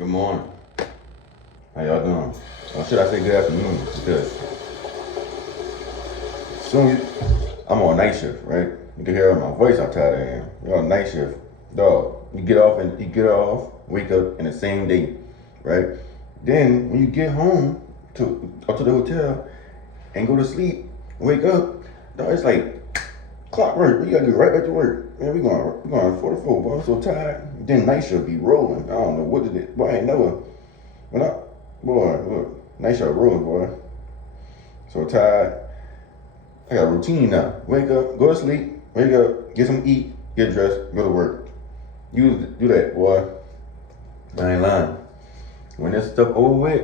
Good morning. How y'all doing? Or should I say good afternoon? Because soon I'm on night shift, right? You can hear my voice. I'm tired of it. You're on night shift, dog. You get off, wake up in the same day, right? Then when you get home up to the hotel and go to sleep, wake up, dog. It's like clockwork. We gotta get right back to work. Man, we going 4 to 4. Boy, I'm so tired. Then night shift be rolling. I don't know what did it. Boy, I ain't never. When I, boy, look, night shift rolling, boy. So tired. I got a routine now. Wake up, go to sleep, wake up, get some eat, get dressed, go to work. You do that, boy. I ain't lying. When this stuff over with,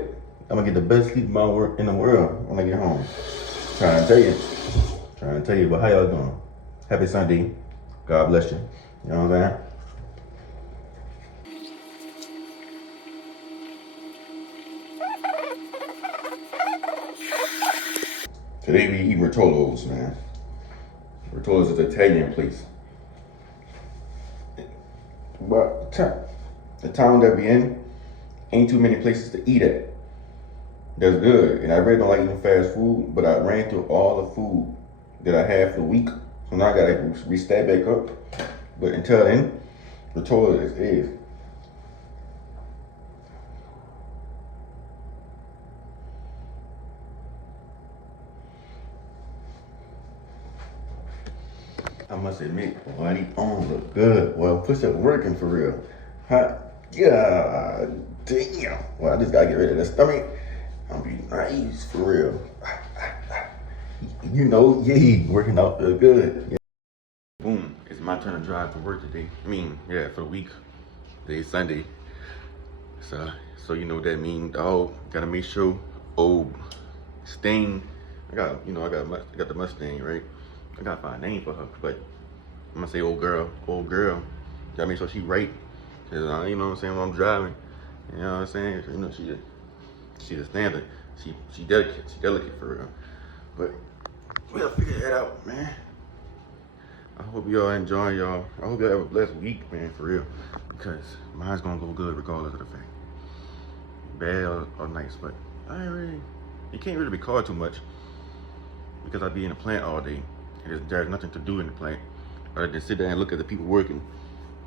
I'm gonna get the best sleep in the world when I get home. Trying to tell you. Trying to tell you, but how y'all doing? Happy Sunday. God bless you. You know what I'm saying? Today we eat Rotolo's, man. Rotolo's is an Italian place. But the town that we in, ain't too many places to eat at. That's good. And I really don't like eating fast food, but I ran through all the food that I had for the week. So now I gotta restart back up. But until then, Rotolo is. I must admit, boy, these arms look good. Well, push up working for real. Hot. God damn. Well, I just gotta get rid of that stomach. I'll be nice for real. You know, yeah, working out feel good. Yeah. Boom. It's my turn to drive to work today. For the week. Today's Sunday. So you know what that means, dog. Gotta make sure old Sting. I got the Mustang, right? I gotta find a name for her, but I'm gonna say old girl. Gotta make sure she right. Cause you know what I'm saying, when I'm driving, you know what I'm saying? You know, she the standard. She delicate for real. But we'll figure that out, man. I hope y'all enjoy y'all. I hope y'all have a blessed week, man, for real. Because mine's gonna go good regardless of the fact. Bad or nice, but you can't really record too much because I be in the plant all day. And there's nothing to do in the plant other than sit there and look at the people working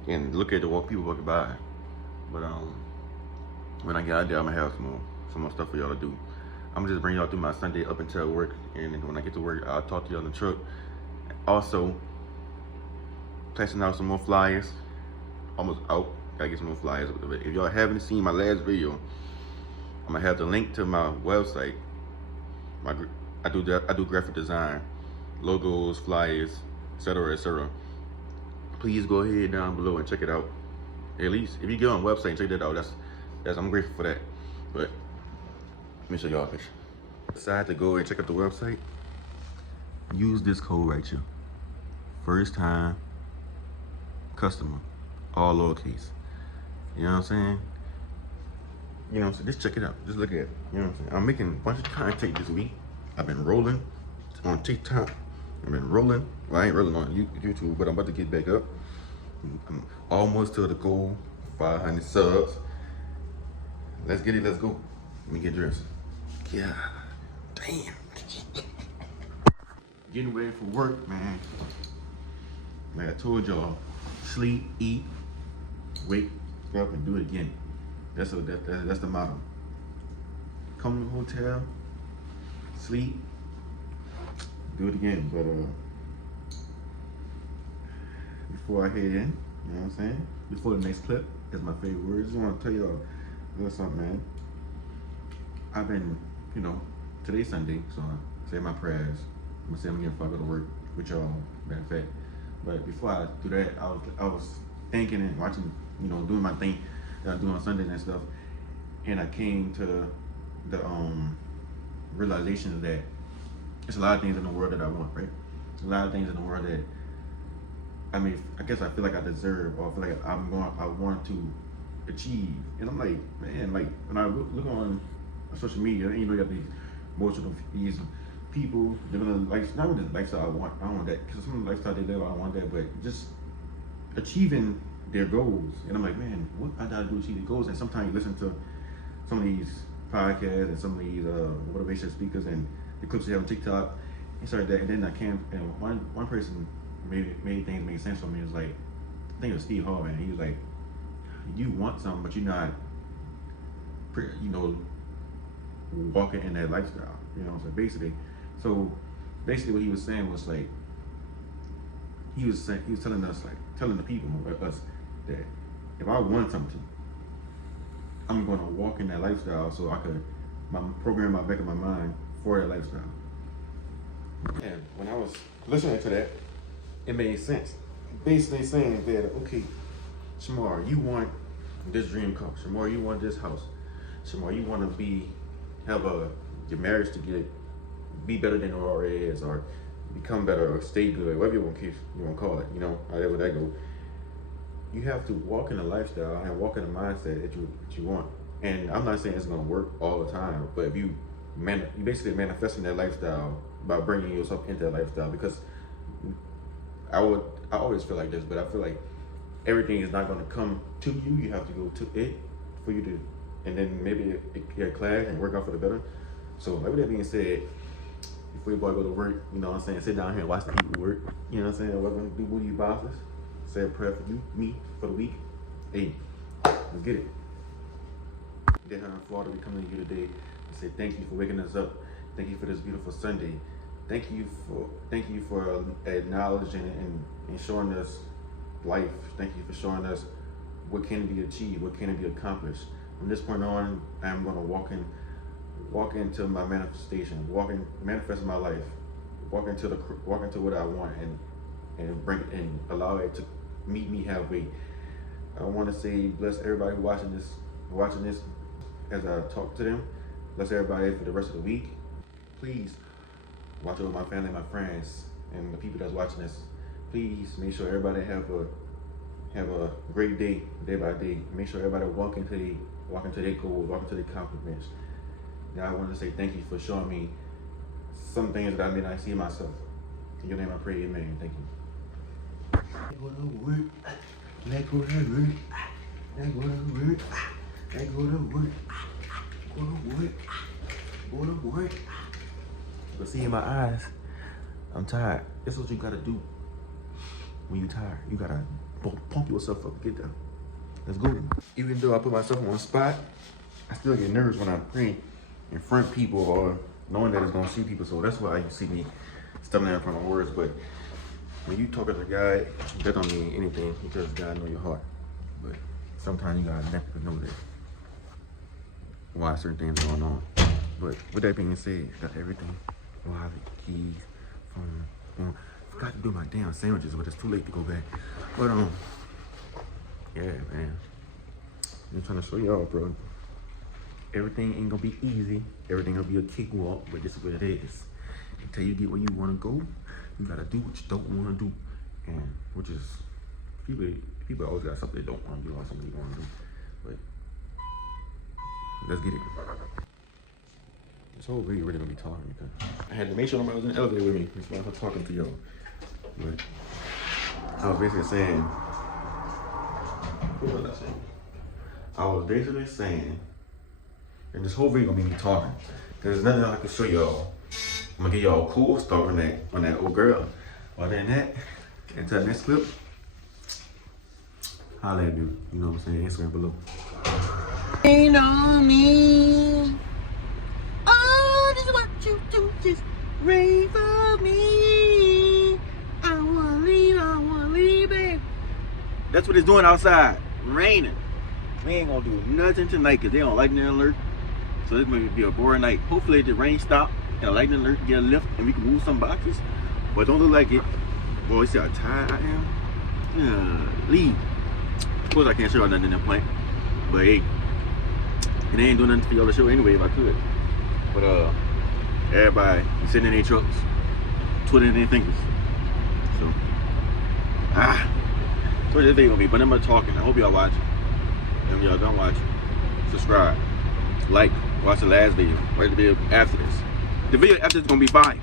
and look at the people walking by. But when I get out there, I'm gonna have some more stuff for y'all to do. I'm gonna just bring y'all through my Sunday up until work, and then when I get to work, I'll talk to y'all in the truck. Also, passing out some more flyers. Almost out. Gotta get some more flyers. If y'all haven't seen my last video, I'm gonna have the link to my website. I do graphic design, logos, flyers, etc., etc. Please go ahead down below and check it out. At least if you get on the website and check that out, that's I'm grateful for that. But let me show y'all a picture. Decide to go and check out the website. Use this code right here. First time customer, all lowercase. You know what I'm saying? You know, so just check it out. Just look at it. You know what I'm saying? I'm making a bunch of content this week. I've been rolling on TikTok. I've been rolling. Well, I ain't rolling on YouTube, but I'm about to get back up. I'm almost to the goal, 500 subs. Let's get it. Let's go. Let me get dressed. Yeah. Damn. Getting ready for work, man. Like I told y'all, sleep, eat, wake up, and do it again. That's the motto. Come to the hotel, sleep, do it again. But before I head in, you know what I'm saying? Before the next clip, that's my favorite word. I just want to tell y'all a little something, man. I've been, today's Sunday, so I say my prayers. I'm gonna say them again before I go to work with y'all, matter of fact. But before I do that, I was thinking and watching, doing my thing that I do on Sundays and stuff. And I came to the realization that there's a lot of things in the world that I want, right? A lot of things in the world that I guess I feel like I deserve, or I feel like I want to achieve. And I'm like, man, like when I look on social media, you got these people living a life, not the lifestyle I want that, because some of the lifestyle they live, I want that, but just achieving their goals. And I'm like, man, what I gotta do to achieve the goals? And sometimes you listen to some of these podcasts and some of these motivational speakers and the clips they have on TikTok and stuff like that. And then I can't. And one person made things make sense for me. It was like, I think it was Steve Harvey. And he was like, you want something, but you're not, walking in that lifestyle. You know, so basically what he was saying was like, he was telling us, like, telling the people, us, that if I want something, I'm going to walk in that lifestyle so I could program my back of my mind for that lifestyle. And when I was listening to that, it made sense. Basically saying that, okay, Shamar, you want this dream car. Shamar, you want this house. Shamar, you want to have your marriage to be better than it already is, or become better, or stay good, whatever you want to call it, however that go. You have to walk in a lifestyle and walk in a mindset that you want. And I'm not saying it's gonna work all the time, but if you basically manifesting that lifestyle by bringing yourself into that lifestyle. Because I always feel like this, but I feel like everything is not gonna come to you. You have to go to it for you to, and then maybe it clash and work out for the better. So with that being said, before your boy go to work, sit down here and watch the people work. You know what I'm saying? Welcome to Booty You Bosses. Say a prayer for me for the week. Hey, let's get it. Dear Heavenly Father, we come to you today and say thank you for waking us up. Thank you for this beautiful Sunday. Thank you for acknowledging and showing us life. Thank you for showing us what can be achieved, what can be accomplished. From this point on, I'm going to walk into my manifestation, manifest my life, walk into what I want, and bring and allow it to meet me halfway. I want to say bless everybody watching this as I talk to them. Bless everybody for the rest of the week. Please watch over my family, my friends, and the people that's watching this. Please make sure everybody have a great day by day. Make sure everybody walk into their goals, walk into their accomplishments. Now I want to say thank you for showing me some things that I may not see myself. In your name I pray, amen. Thank you. Go to work. Let go to work. Let go to work. Let go to work. Go to work. Go to work. But see in my eyes, I'm tired. This is what you gotta do when you're tired. You gotta pump yourself up. Get there. Let's go. Even though I put myself on the spot, I still get nervous when I'm praying in front of people or knowing that it's gonna see people. So that's why you see me stumbling in front of words. But when you talk to God, that don't mean anything because God knows your heart. But sometimes you gotta let people know that why certain things are going on. But with that being said, got everything. Wallet, keys, phone. Forgot to do my damn sandwiches, but it's too late to go back. But yeah, man. I'm trying to show y'all, bro. Everything ain't gonna be easy. Everything gonna be a cakewalk, but this is what it is. Until you get where you wanna go, you gotta do what you don't wanna do. And which is people always got something they don't wanna do or something they wanna do. But let's get it. This whole video really gonna be talking because I had to make sure nobody was in the elevator with me. That's why I'm talking to y'all. But I was basically saying, what was I saying? I was basically saying, and this whole video gonna be me talking, because there's nothing I can show y'all. I'm gonna give y'all a cool story on that old girl. Other than that, until the next clip, holla at me. You know what I'm saying? Instagram below. Ain't on me. Oh, this is what you do. Just rain for me. I wanna leave, babe. That's what it's doing outside. Raining. We ain't gonna do nothing tonight because they don't lightning alert. So it's gonna be a boring night. Hopefully the rain stop and a lightning alert get a lift and we can move some boxes. But don't look like it. Boy, see how tired I am? Leave. Of course I can't show you nothing in that plant. But hey, and they ain't doing nothing for y'all to show anyway if I could. But everybody sitting in their trucks, twiddling their fingers. So so this video gonna be, but I'm talking. I hope y'all watch. And y'all don't watch, subscribe, like, watch the last video, watch the video after this. The video after this gonna be fire.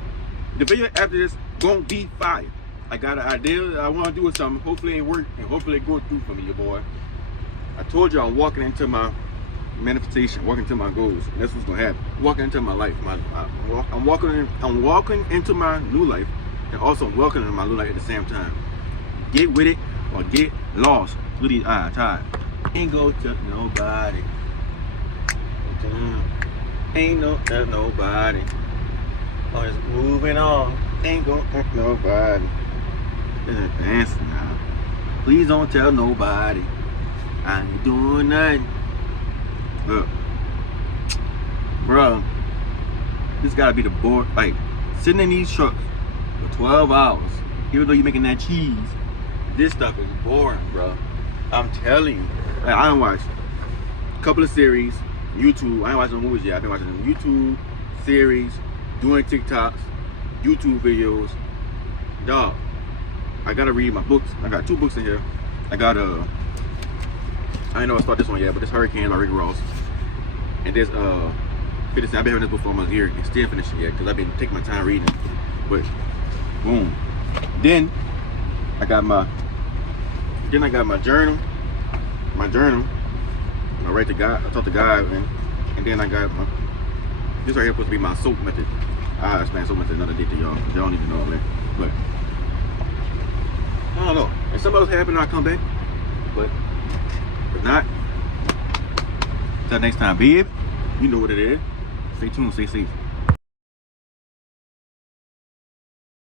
The video after this gonna be fire. I got an idea that I want to do with something. Hopefully it work and hopefully it go through for me, your boy. I told you I'm walking into my manifestation, walking into my goals. And that's what's gonna happen. Walking into my life. I'm walking into my new life, and also welcoming my new life at the same time. Get with it or get lost. Look at these eyes, tired. Ain't go to nobody. Ain't no to nobody. Oh, it's moving on. Ain't gonna hurt nobody. Dancing now. Please don't tell nobody. I ain't doing nothing. Look, bro, this gotta be the board. Like, sitting in these trucks for 12 hours, even though you're making that cheese, this stuff is boring, bro. I'm telling you. Like, I done watched a couple of series, YouTube. I ain't watching no movies yet. I've been watching them YouTube series, doing TikToks, YouTube videos. Dog, I gotta read my books. I got 2 books in here. I got I ain't know I start this one yet, but this Hurricane by Rick Ross. And there's 50 Cent. I've been having this book for almost a year and still finished it yet because I've been taking my time reading. But boom. Then I got my journal. I write the guy, I talk to God, and then I got my, this right here supposed to be my soap method. I'll explain soap method another day to y'all, because y'all don't even know all that. But I don't know. If something else happen, I'll come back. But if not, until next time, babe, you know what it is. Stay tuned, stay safe.